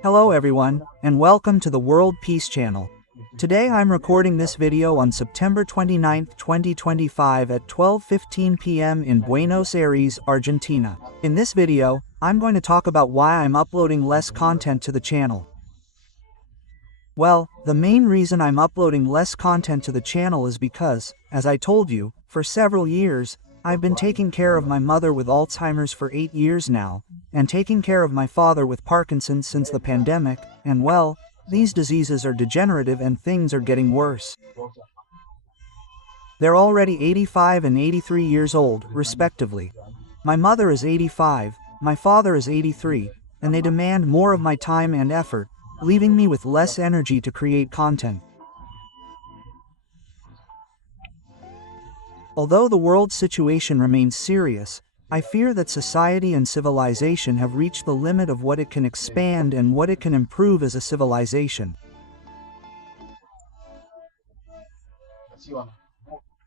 Hello everyone, and welcome to the World Peace Channel. Today I'm recording this video on September 29, 2025 at 12:15 p.m. in Buenos Aires, Argentina. In this video, I'm going to talk about why I'm uploading less content to the channel. Well, the main reason I'm uploading less content to the channel is because, as I told you, for several years, I've been taking care of my mother with Alzheimer's for 8 years now, and taking care of my father with Parkinson's since the pandemic, and well, these diseases are degenerative and things are getting worse. They're already 85 and 83 years old, respectively. My mother is 85, my father is 83, and they demand more of my time and effort, leaving me with less energy to create content. Although the world situation remains serious, I fear that society and civilization have reached the limit of what it can expand and what it can improve as a civilization.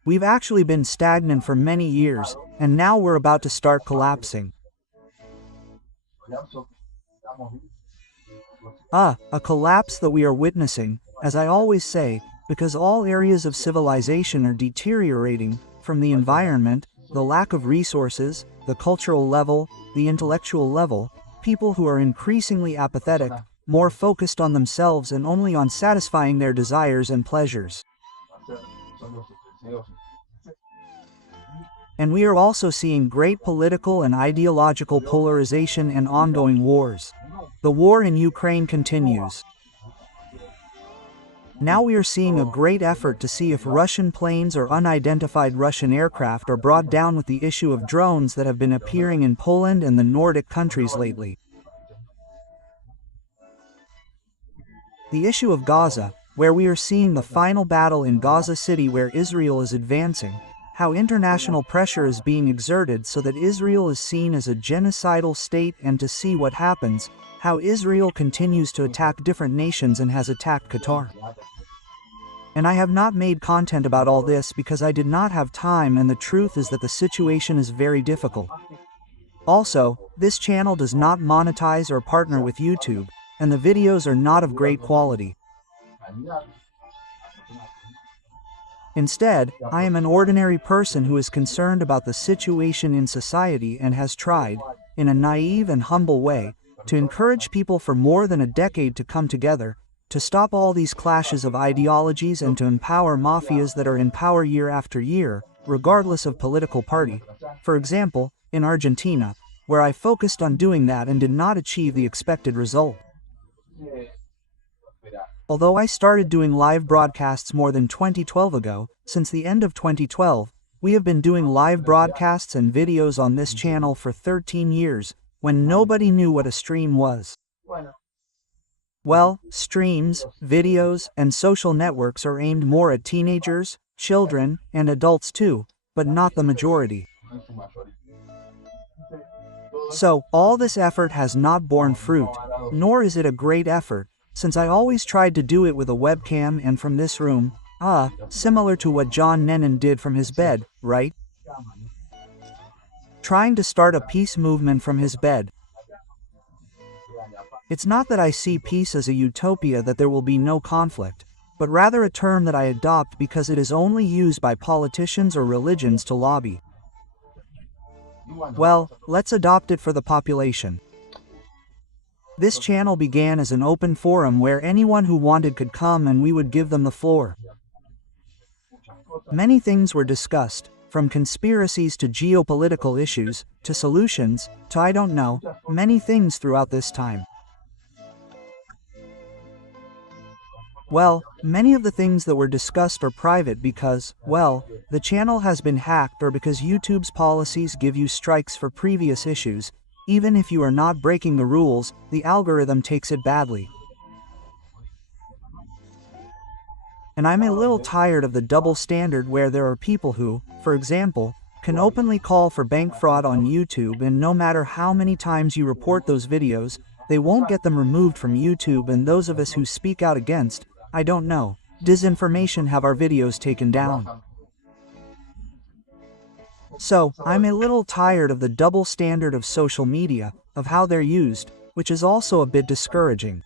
We've actually been stagnant for many years, and now we're about to start collapsing. A collapse that we are witnessing, as I always say, because all areas of civilization are deteriorating, from the environment, the lack of resources, the cultural level, the intellectual level, people who are increasingly apathetic, more focused on themselves and only on satisfying their desires and pleasures. And we are also seeing great political and ideological polarization and ongoing wars. The war in Ukraine continues. Now we are seeing a great effort to see if Russian planes or unidentified Russian aircraft are brought down with the issue of drones that have been appearing in Poland and the Nordic countries lately. The issue of Gaza, where we are seeing the final battle in Gaza City where Israel is advancing, how international pressure is being exerted so that Israel is seen as a genocidal state, and to see what happens, how Israel continues to attack different nations and has attacked Qatar. And I have not made content about all this because I did not have time, and the truth is that the situation is very difficult. Also, this channel does not monetize or partner with YouTube, and the videos are not of great quality. Instead, I am an ordinary person who is concerned about the situation in society and has tried, in a naive and humble way, to encourage people for more than a decade to come together, to stop all these clashes of ideologies and to empower mafias that are in power year after year, regardless of political party. For example, in Argentina, where I focused on doing that and did not achieve the expected result. Although I started doing live broadcasts more than 2012 ago, since the end of 2012, we have been doing live broadcasts and videos on this channel for 13 years, when nobody knew what a stream was. Well, streams, videos, and social networks are aimed more at teenagers, children, and adults too, but not the majority. So, all this effort has not borne fruit, nor is it a great effort, since I always tried to do it with a webcam and from this room, similar to what John Lennon did from his bed, right? Trying to start a peace movement from his bed. It's not that I see peace as a utopia that there will be no conflict, but rather a term that I adopt because it is only used by politicians or religions to lobby. Well, let's adopt it for the population. This channel began as an open forum where anyone who wanted could come and we would give them the floor. Many things were discussed, from conspiracies to geopolitical issues, to solutions, to I don't know, many things throughout this time. Well, many of the things that were discussed are private because, well, the channel has been hacked, or because YouTube's policies give you strikes for previous issues. Even if you are not breaking the rules, the algorithm takes it badly. And I'm a little tired of the double standard where there are people who, for example, can openly call for bank fraud on YouTube, and no matter how many times you report those videos, they won't get them removed from YouTube, and those of us who speak out against, I don't know, disinformation have our videos taken down. So, I'm a little tired of the double standard of social media, of how they're used, which is also a bit discouraging.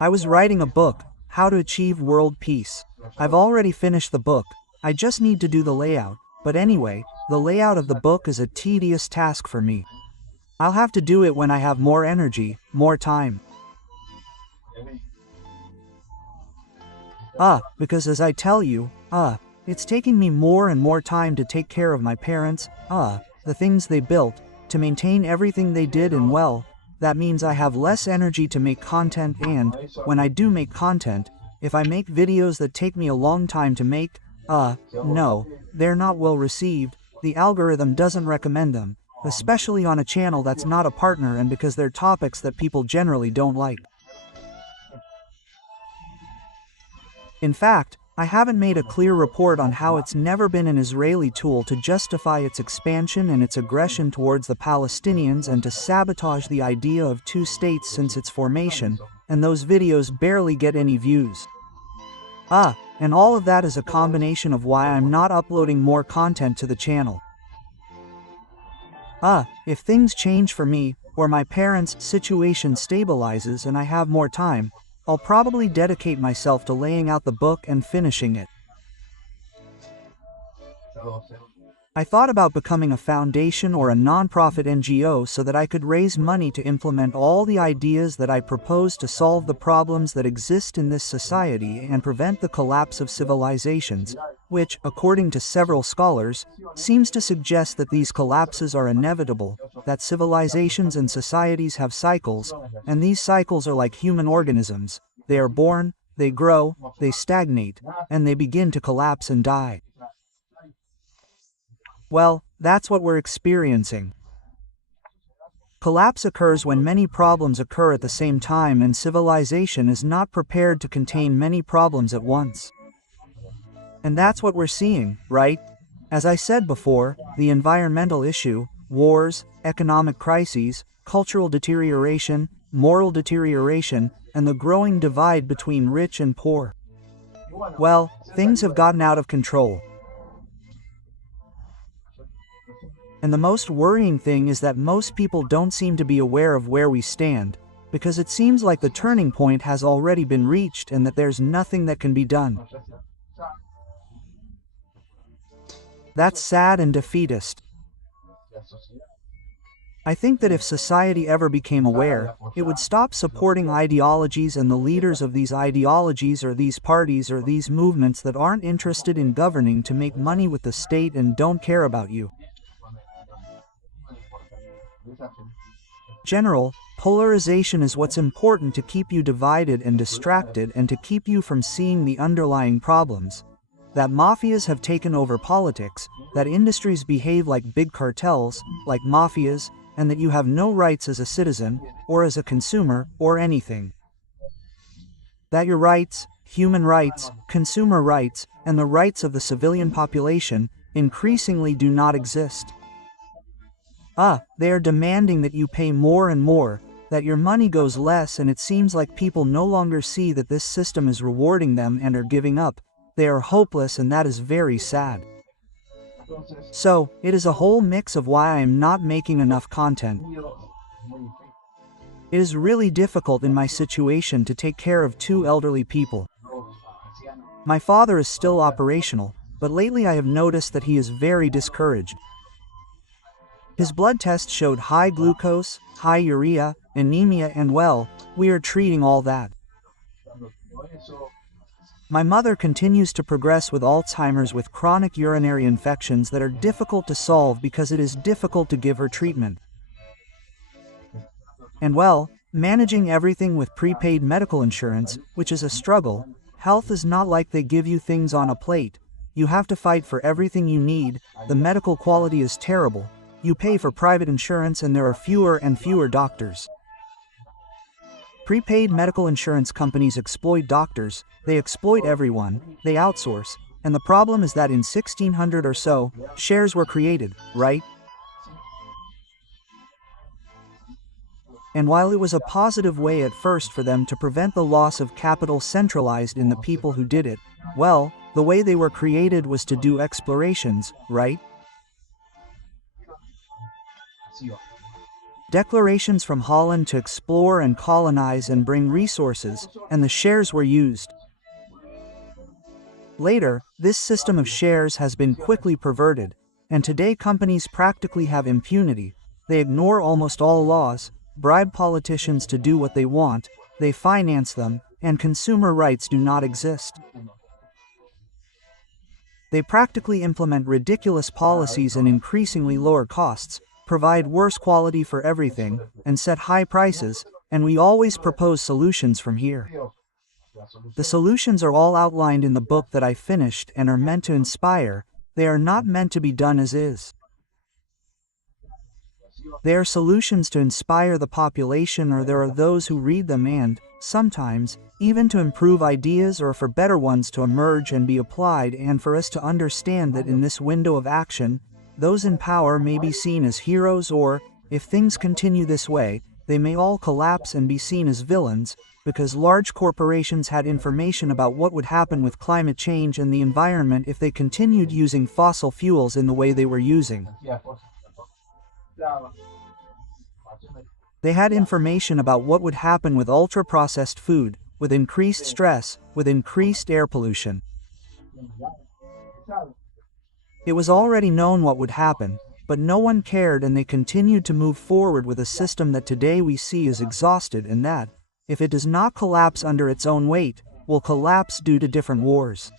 I was writing a book, How to Achieve World Peace. I've already finished the book, I just need to do the layout, but anyway, the layout of the book is a tedious task for me. I'll have to do it when I have more energy, more time. Because as I tell you, it's taking me more and more time to take care of my parents, the things they built, to maintain everything they did, and well, that means I have less energy to make content, and, when I do make content, if I make videos that take me a long time to make, no, they're not well received, the algorithm doesn't recommend them, especially on a channel that's not a partner and because they're topics that people generally don't like. In fact, I haven't made a clear report on how it's never been an Israeli tool to justify its expansion and its aggression towards the Palestinians and to sabotage the idea of two states since its formation, and those videos barely get any views. And all of that is a combination of why I'm not uploading more content to the channel. If things change for me, or my parents' situation stabilizes and I have more time, I'll probably dedicate myself to laying out the book and finishing it. I thought about becoming a foundation or a non-profit NGO so that I could raise money to implement all the ideas that I propose to solve the problems that exist in this society and prevent the collapse of civilizations, which, according to several scholars, seems to suggest that these collapses are inevitable, that civilizations and societies have cycles, and these cycles are like human organisms. They are born, they grow, they stagnate, and they begin to collapse and die. Well, that's what we're experiencing. Collapse occurs when many problems occur at the same time and civilization is not prepared to contain many problems at once. And that's what we're seeing, right? As I said before, the environmental issue, wars, economic crises, cultural deterioration, moral deterioration, and the growing divide between rich and poor. Well, things have gotten out of control. And the most worrying thing is that most people don't seem to be aware of where we stand, because it seems like the turning point has already been reached and that there's nothing that can be done. That's sad and defeatist. I think that if society ever became aware, it would stop supporting ideologies and the leaders of these ideologies or these parties or these movements that aren't interested in governing to make money with the state and don't care about you. General polarization is what's important to keep you divided and distracted and to keep you from seeing the underlying problems. That mafias have taken over politics, that industries behave like big cartels, like mafias, and that you have no rights as a citizen, or as a consumer, or anything. That your rights, human rights, consumer rights, and the rights of the civilian population, increasingly do not exist. They are demanding that you pay more and more, that your money goes less, and it seems like people no longer see that this system is rewarding them and are giving up. They are hopeless, and that is very sad. So, it is a whole mix of why I am not making enough content. It is really difficult in my situation to take care of two elderly people. My father is still operational, but lately I have noticed that he is very discouraged. His blood test showed high glucose, high urea, anemia, and well, we are treating all that. My mother continues to progress with Alzheimer's with chronic urinary infections that are difficult to solve because it is difficult to give her treatment. And well, managing everything with prepaid medical insurance, which is a struggle. Health is not like they give you things on a plate. You have to fight for everything you need, the medical quality is terrible. You pay for private insurance and there are fewer and fewer doctors. Prepaid medical insurance companies exploit doctors, they exploit everyone, they outsource, and the problem is that in 1600 or so, shares were created, right? And while it was a positive way at first for them to prevent the loss of capital centralized in the people who did it, well, the way they were created was to do explorations, right? Declarations from Holland to explore and colonize and bring resources, and the shares were used. Later, this system of shares has been quickly perverted, and today companies practically have impunity. They ignore almost all laws, bribe politicians to do what they want, they finance them, and consumer rights do not exist. They practically implement ridiculous policies and increasingly lower costs, provide worse quality for everything, and set high prices, and we always propose solutions from here. The solutions are all outlined in the book that I finished and are meant to inspire. They are not meant to be done as is. They are solutions to inspire the population, or there are those who read them and, sometimes, even to improve ideas or for better ones to emerge and be applied, and for us to understand that in this window of action, those in power may be seen as heroes, or, if things continue this way, they may all collapse and be seen as villains, because large corporations had information about what would happen with climate change and the environment if they continued using fossil fuels in the way they were using. They had information about what would happen with ultra-processed food, with increased stress, with increased air pollution. It was already known what would happen, but no one cared, and they continued to move forward with a system that today we see is exhausted, and that, if it does not collapse under its own weight, will collapse due to different wars.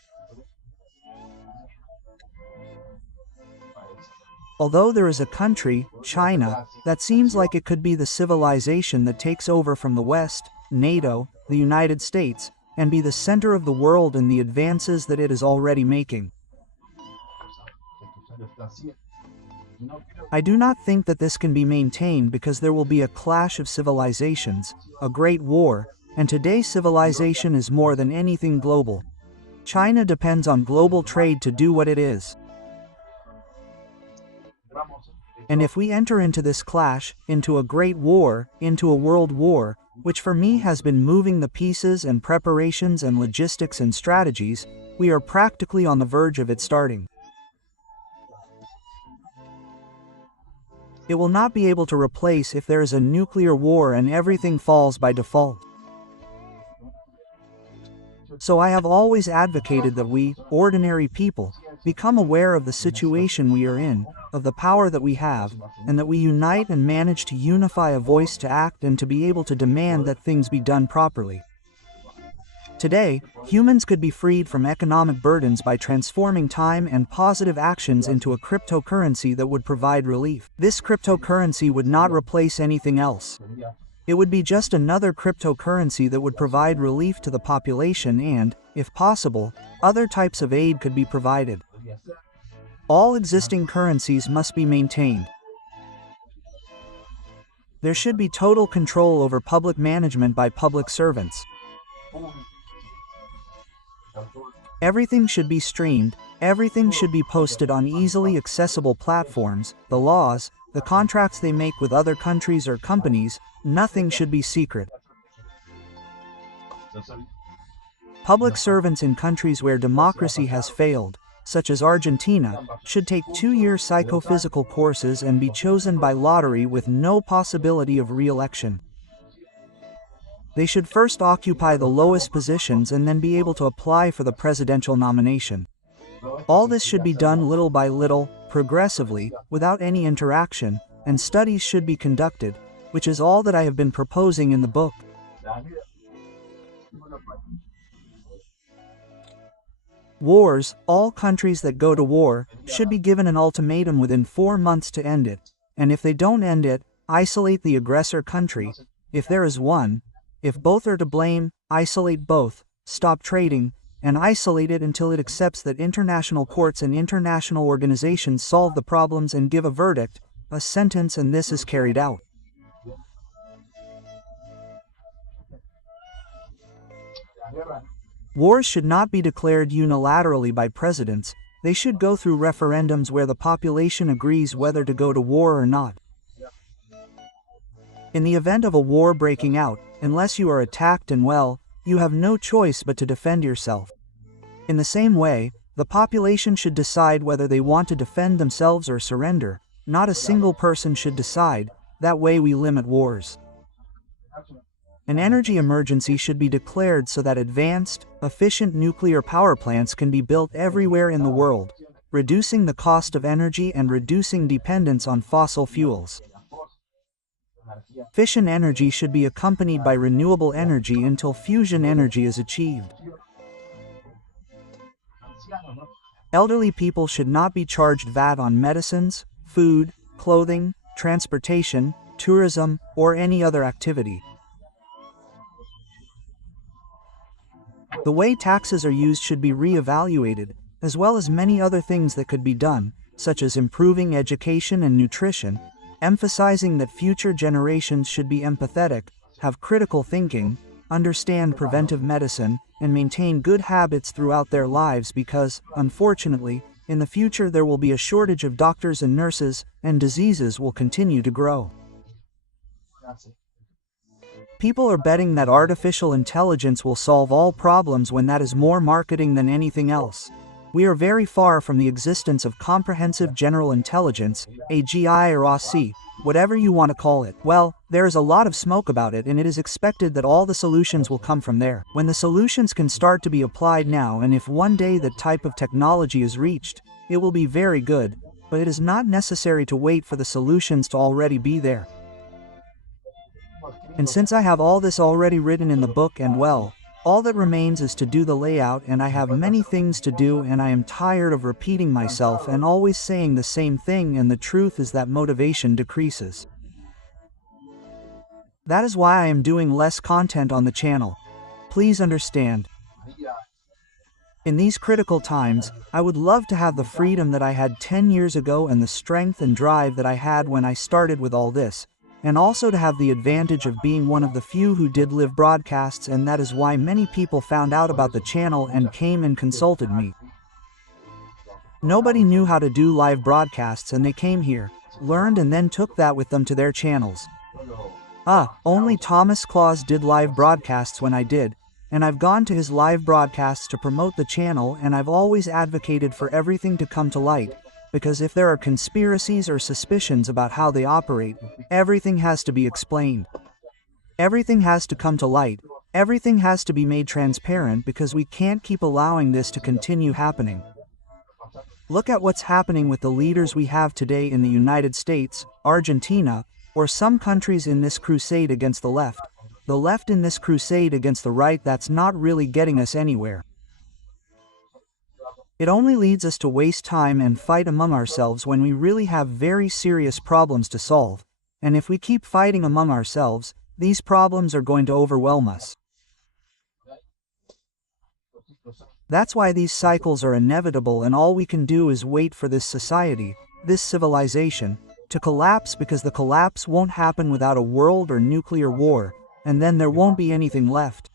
Although there is a country, China, that seems like it could be the civilization that takes over from the West, NATO, the United States, and be the center of the world in the advances that it is already making. I do not think that this can be maintained, because there will be a clash of civilizations, a great war, and today's civilization is more than anything global. China depends on global trade to do what it is. And if we enter into this clash, into a great war, into a world war, which for me has been moving the pieces and preparations and logistics and strategies, we are practically on the verge of it starting. It will not be able to replace if there is a nuclear war and everything falls by default. So I have always advocated that we, ordinary people, become aware of the situation we are in, of the power that we have, and that we unite and manage to unify a voice to act and to be able to demand that things be done properly. Today, humans could be freed from economic burdens by transforming time and positive actions into a cryptocurrency that would provide relief. This cryptocurrency would not replace anything else. It would be just another cryptocurrency that would provide relief to the population, and, if possible, other types of aid could be provided. All existing currencies must be maintained. There should be total control over public management by public servants. Everything should be streamed, everything should be posted on easily accessible platforms, the laws, the contracts they make with other countries or companies, nothing should be secret. Public servants in countries where democracy has failed, such as Argentina, should take 2-year psychophysical courses and be chosen by lottery with no possibility of re-election. They should first occupy the lowest positions and then be able to apply for the presidential nomination. All this should be done little by little, progressively, without any interaction, and studies should be conducted, which is all that I have been proposing in the book. Wars, all countries that go to war, should be given an ultimatum within 4 months to end it, and if they don't end it, isolate the aggressor country, if there is one. If both are to blame, isolate both, stop trading, and isolate it until it accepts that international courts and international organizations solve the problems and give a verdict, a sentence, and this is carried out. Wars should not be declared unilaterally by presidents. They should go through referendums where the population agrees whether to go to war or not. In the event of a war breaking out, unless you are attacked and you have no choice but to defend yourself. In the same way, the population should decide whether they want to defend themselves or surrender. Not a single person should decide. That way we limit wars. An energy emergency should be declared so that advanced, efficient nuclear power plants can be built everywhere in the world, reducing the cost of energy and reducing dependence on fossil fuels. Fission energy should be accompanied by renewable energy until fusion energy is achieved. Elderly people should not be charged VAT on medicines, food, clothing, transportation, tourism, or any other activity. The way taxes are used should be re-evaluated, as well as many other things that could be done, such as improving education and nutrition, emphasizing that future generations should be empathetic, have critical thinking, understand preventive medicine, and maintain good habits throughout their lives because, unfortunately, in the future there will be a shortage of doctors and nurses, and diseases will continue to grow. People are betting that artificial intelligence will solve all problems when that is more marketing than anything else. We are very far from the existence of comprehensive general intelligence, AGI or AC, whatever you want to call it. Well, there is a lot of smoke about it and it is expected that all the solutions will come from there. When the solutions can start to be applied now, and if one day that type of technology is reached, it will be very good, but it is not necessary to wait for the solutions to already be there. And since I have all this already written in the book, and well, all that remains is to do the layout, and I have many things to do and I am tired of repeating myself and always saying the same thing, and the truth is that motivation decreases. That is why I am doing less content on the channel. Please understand. In these critical times, I would love to have the freedom that I had 10 years ago and the strength and drive that I had when I started with all this. And also to have the advantage of being one of the few who did live broadcasts, and that is why many people found out about the channel and came and consulted me. Nobody knew how to do live broadcasts and they came here, learned, and then took that with them to their channels. Only Thomas Claus did live broadcasts when I did, and I've gone to his live broadcasts to promote the channel, and I've always advocated for everything to come to light. Because if there are conspiracies or suspicions about how they operate, everything has to be explained. Everything has to come to light. Everything has to be made transparent, because we can't keep allowing this to continue happening. Look at what's happening with the leaders we have today in the United States, Argentina, or some countries in this crusade against the left. The left in this crusade against the right, that's not really getting us anywhere. It only leads us to waste time and fight among ourselves when we really have very serious problems to solve. And if we keep fighting among ourselves, these problems are going to overwhelm us. That's why these cycles are inevitable, and all we can do is wait for this society, this civilization, to collapse, because the collapse won't happen without a world or nuclear war, and then there won't be anything left.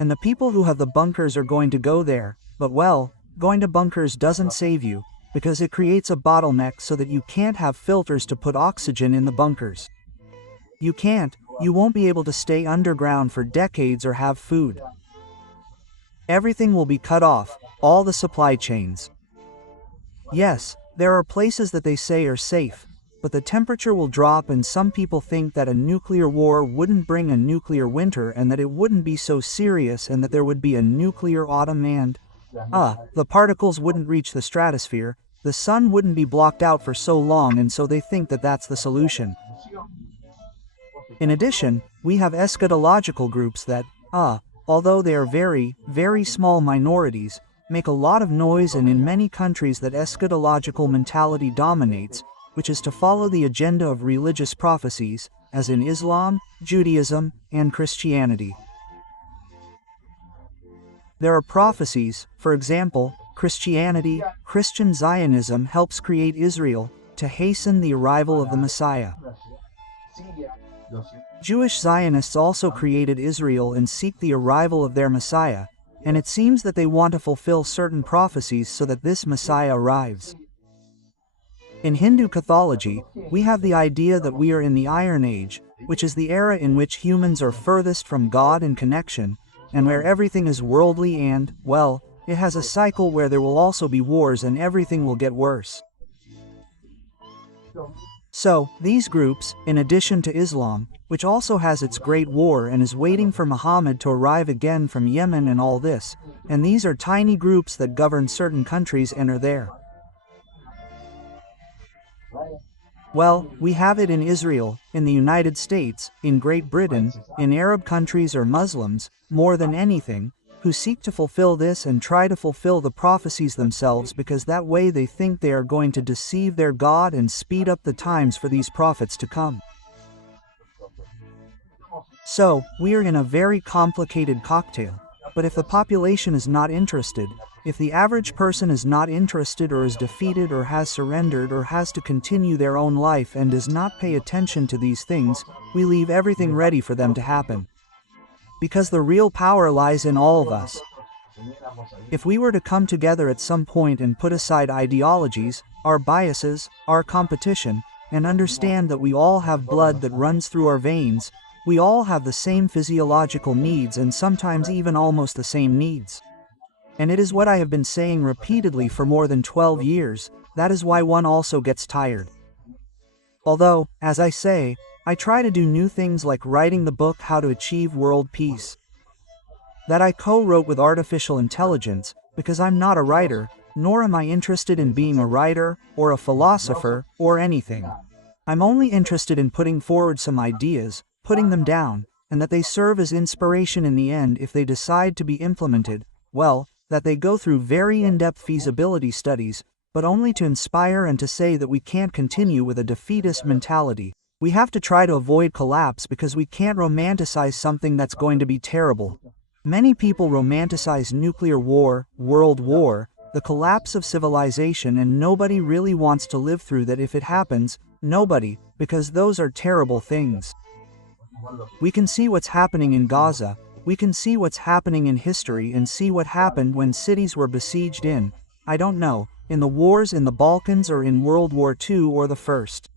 And the people who have the bunkers are going to go there, but well, going to bunkers doesn't save you, because it creates a bottleneck so that you can't have filters to put oxygen in the bunkers. You won't be able to stay underground for decades or have food. Everything will be cut off, all the supply chains. Yes, there are places that they say are safe, but the temperature will drop, and some people think that a nuclear war wouldn't bring a nuclear winter, and that it wouldn't be so serious, and that there would be a nuclear autumn, and the particles wouldn't reach the stratosphere, the sun wouldn't be blocked out for so long, and so they think that that's the solution. In addition, we have eschatological groups that, although they are very, very small minorities, make a lot of noise, and in many countries that eschatological mentality dominates, which is to follow the agenda of religious prophecies, as in Islam, Judaism, and Christianity. There are prophecies, for example, Christianity, Christian Zionism helps create Israel, to hasten the arrival of the Messiah. Jewish Zionists also created Israel and seek the arrival of their Messiah, and it seems that they want to fulfill certain prophecies so that this Messiah arrives. In Hindu Catholicism, we have the idea that we are in the Iron Age, which is the era in which humans are furthest from God and connection, and where everything is worldly and, well, it has a cycle where there will also be wars and everything will get worse. So, these groups, in addition to Islam, which also has its great war and is waiting for Muhammad to arrive again from Yemen and all this, and these are tiny groups that govern certain countries and are there. Well, we have it in Israel, in the United States, in Great Britain, in Arab countries or Muslims, more than anything, who seek to fulfill this and try to fulfill the prophecies themselves because that way they think they are going to deceive their God and speed up the times for these prophets to come. So, we are in a very complicated cocktail. But if the population is not interested, if the average person is not interested or is defeated or has surrendered or has to continue their own life and does not pay attention to these things, we leave everything ready for them to happen. Because the real power lies in all of us. If we were to come together at some point and put aside ideologies, our biases, our competition, and understand that we all have blood that runs through our veins, we all have the same physiological needs and sometimes even almost the same needs. And it is what I have been saying repeatedly for more than 12 years, that is why one also gets tired. Although, as I say, I try to do new things like writing the book How to Achieve World Peace, that I co-wrote with artificial intelligence, because I'm not a writer, nor am I interested in being a writer, or a philosopher, or anything. I'm only interested in putting forward some ideas, putting them down, and that they serve as inspiration in the end if they decide to be implemented, well, that they go through very in-depth feasibility studies, but only to inspire and to say that we can't continue with a defeatist mentality. We have to try to avoid collapse because we can't romanticize something that's going to be terrible. Many people romanticize nuclear war, world war, the collapse of civilization, and nobody really wants to live through that if it happens, nobody, because those are terrible things. We can see what's happening in Gaza, we can see what's happening in history and see what happened when cities were besieged in, I don't know, in the wars in the Balkans or in World War II or the First.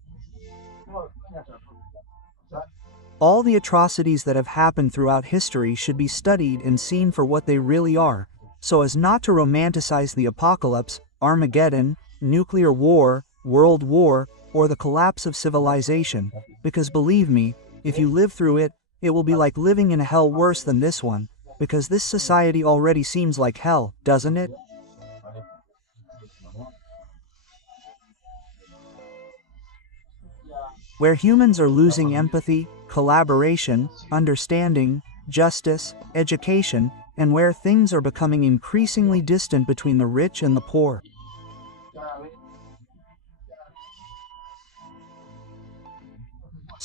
All the atrocities that have happened throughout history should be studied and seen for what they really are, so as not to romanticize the apocalypse, Armageddon, nuclear war, world war, or the collapse of civilization, because believe me, if you live through it, it will be like living in a hell worse than this one, because this society already seems like hell, doesn't it? Where humans are losing empathy, collaboration, understanding, justice, education, and where things are becoming increasingly distant between the rich and the poor.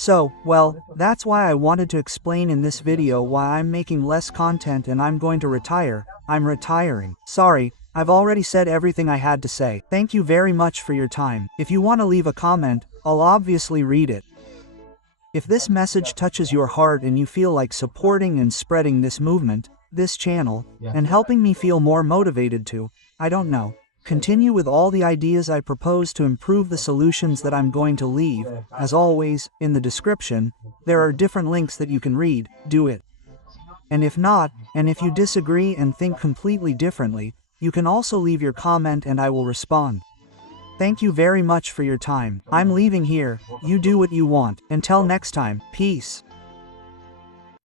So, well, that's why I wanted to explain in this video why I'm making less content and I'm going to retire. I'm retiring. Sorry, I've already said everything I had to say. Thank you very much for your time. If you want to leave a comment, I'll obviously read it. If this message touches your heart and you feel like supporting and spreading this movement, this channel, and helping me feel more motivated to, I don't know, continue with all the ideas I propose to improve the solutions that I'm going to leave, as always, in the description, there are different links that you can read, do it. And if not, and if you disagree and think completely differently, you can also leave your comment and I will respond. Thank you very much for your time. I'm leaving here, you do what you want. Until next time, peace.